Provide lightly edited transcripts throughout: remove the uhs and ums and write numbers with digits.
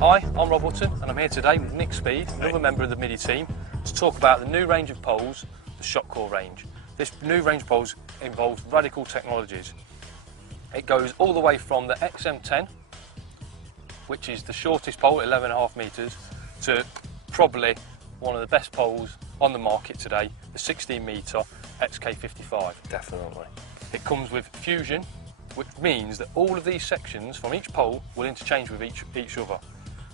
Hi, I'm Rob Hutton and I'm here today with Nick Speed, another member of the Middy team, to talk about the new range of poles, the Shockcore range. This new range of poles involves radical technologies. It goes all the way from the XM10, which is the shortest pole, 11.5 metres, to probably one of the best poles on the market today, the 16 metre XK55. Definitely. It comes with fusion, which means that all of these sections from each pole will interchange with each other.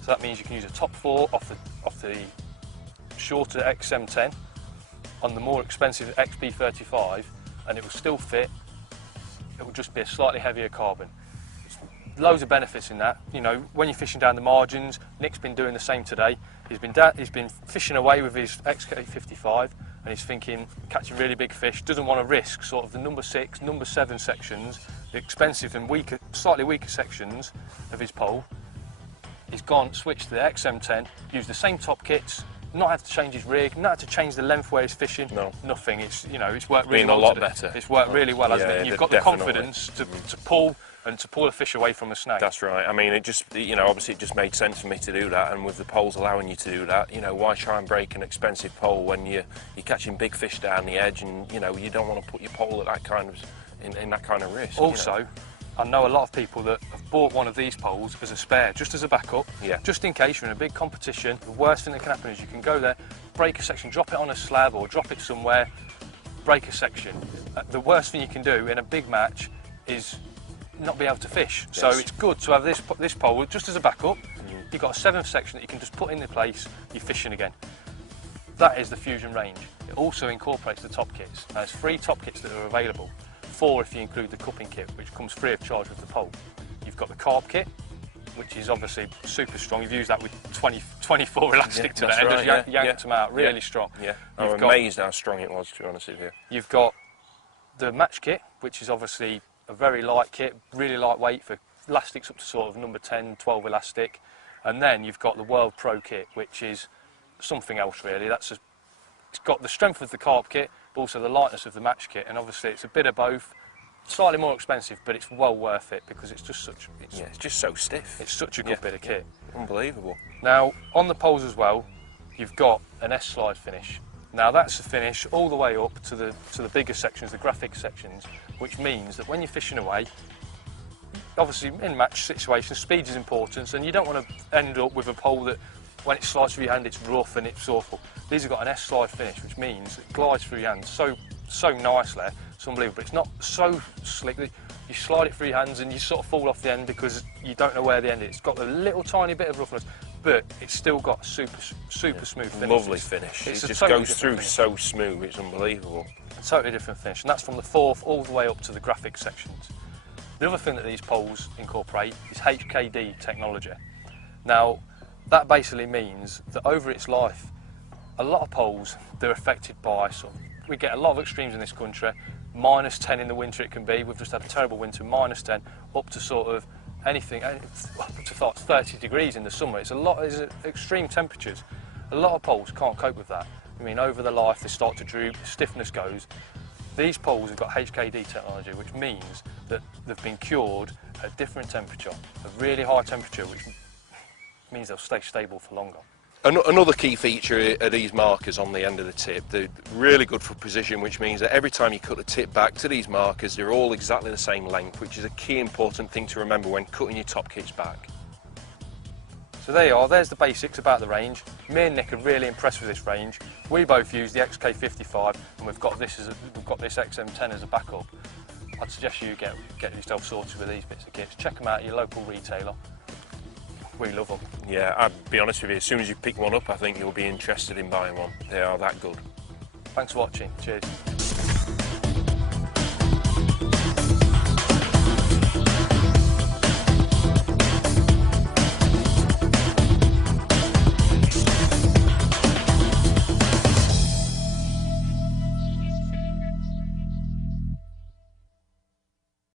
So that means you can use a top 4 off the shorter XM10 on the more expensive XB35, and it will still fit. It will just be a slightly heavier carbon. Loads of benefits in that. You know, when you're fishing down the margins, Nick's been doing the same today. He's been fishing away with his XK55, and he's thinking, catching really big fish, doesn't want to risk sort of the number 6, number 7 sections, the expensive and weaker, slightly weaker sections of his pole. He's switched to the XM10, used the same top kits, not had to change his rig, not had to change the length where he's fishing. No. Nothing. It's, you know, it's worked really well. A lot better. It's worked really well, hasn't it? And you've got the confidence to pull a fish away from a snake. That's right. I mean, it just, you know, obviously it just made sense for me to do that, and with the poles allowing you to do that, you know, why try and break an expensive pole when you're catching big fish down the edge, and you know, you don't want to put your pole at that kind of in that kind of risk. Also, you know? I know a lot of people that have bought one of these poles as a spare, just as a backup, just in case you're in a big competition. The worst thing that can happen is you can go there, break a section, drop it on a slab or drop it somewhere, break a section. The worst thing you can do in a big match is not be able to fish. Yes. So it's good to have this pole just as a backup. You've got a 7th section that you can just put in place, you're fishing again. That is the Fusion range. It also incorporates the top kits. Now, there's 3 top kits that are available. 4 if you include the cupping kit, which comes free of charge with the pole. You've got the Carp kit, which is obviously super strong. You've used that with 24 elastic to the end, right, just yanked them out, really strong. Yeah, I'm amazed how strong it was, to be honest with you. You've got the match kit, which is obviously a very light kit, really lightweight for elastics up to sort of number 10, 12 elastic. And then you've got the World Pro kit, which is something else really. It's got the strength of the Carp kit, but also the lightness of the match kit, and obviously it's a bit of both. Slightly more expensive, but it's well worth it because it's just such. It's just so stiff. It's such a good bit of kit. Unbelievable. Now on the poles as well, you've got an S-slide finish. Now that's a finish all the way up to the bigger sections, the graphic sections, which means that when you're fishing away, obviously in match situations, speed is important, and you don't want to end up with a pole that, when it slides through your hand, it's rough and it's awful. These have got an S-slide finish, which means it glides through your hand so nicely. It's unbelievable. It's not so slick that you slide it through your hands and you sort of fall off the end because you don't know where the end is. It's got a little tiny bit of roughness, but it's still got super smooth finish. Lovely finish. It just goes through so smooth. It's unbelievable. A totally different finish, and that's from the 4th all the way up to the graphic sections. The other thing that these poles incorporate is HKD technology. Now, that basically means that over its life, a lot of poles, they're affected by we get a lot of extremes in this country. -10 in the winter it can be. We've just had a terrible winter, -10, up to sort of anything, up to 30 degrees in the summer. It's extreme temperatures. A lot of poles can't cope with that. I mean, over the life they start to droop, stiffness goes. These poles have got HKD technology, which means that they've been cured at a different temperature, a really high temperature, which means they'll stay stable for longer. Another key feature are these markers on the end of the tip. They're really good for precision, which means that every time you cut the tip back to these markers, they're all exactly the same length, which is a key important thing to remember when cutting your top kits back. So there you are, there's the basics about the range. Me and Nick are really impressed with this range. We both use the XK55 and we've got this XM10 as a backup. I'd suggest you get yourself sorted with these bits of kits. Check them out at your local retailer. We love them. Yeah, I'd be honest with you, as soon as you pick one up, I think you'll be interested in buying one. They are that good. Thanks for watching. Cheers.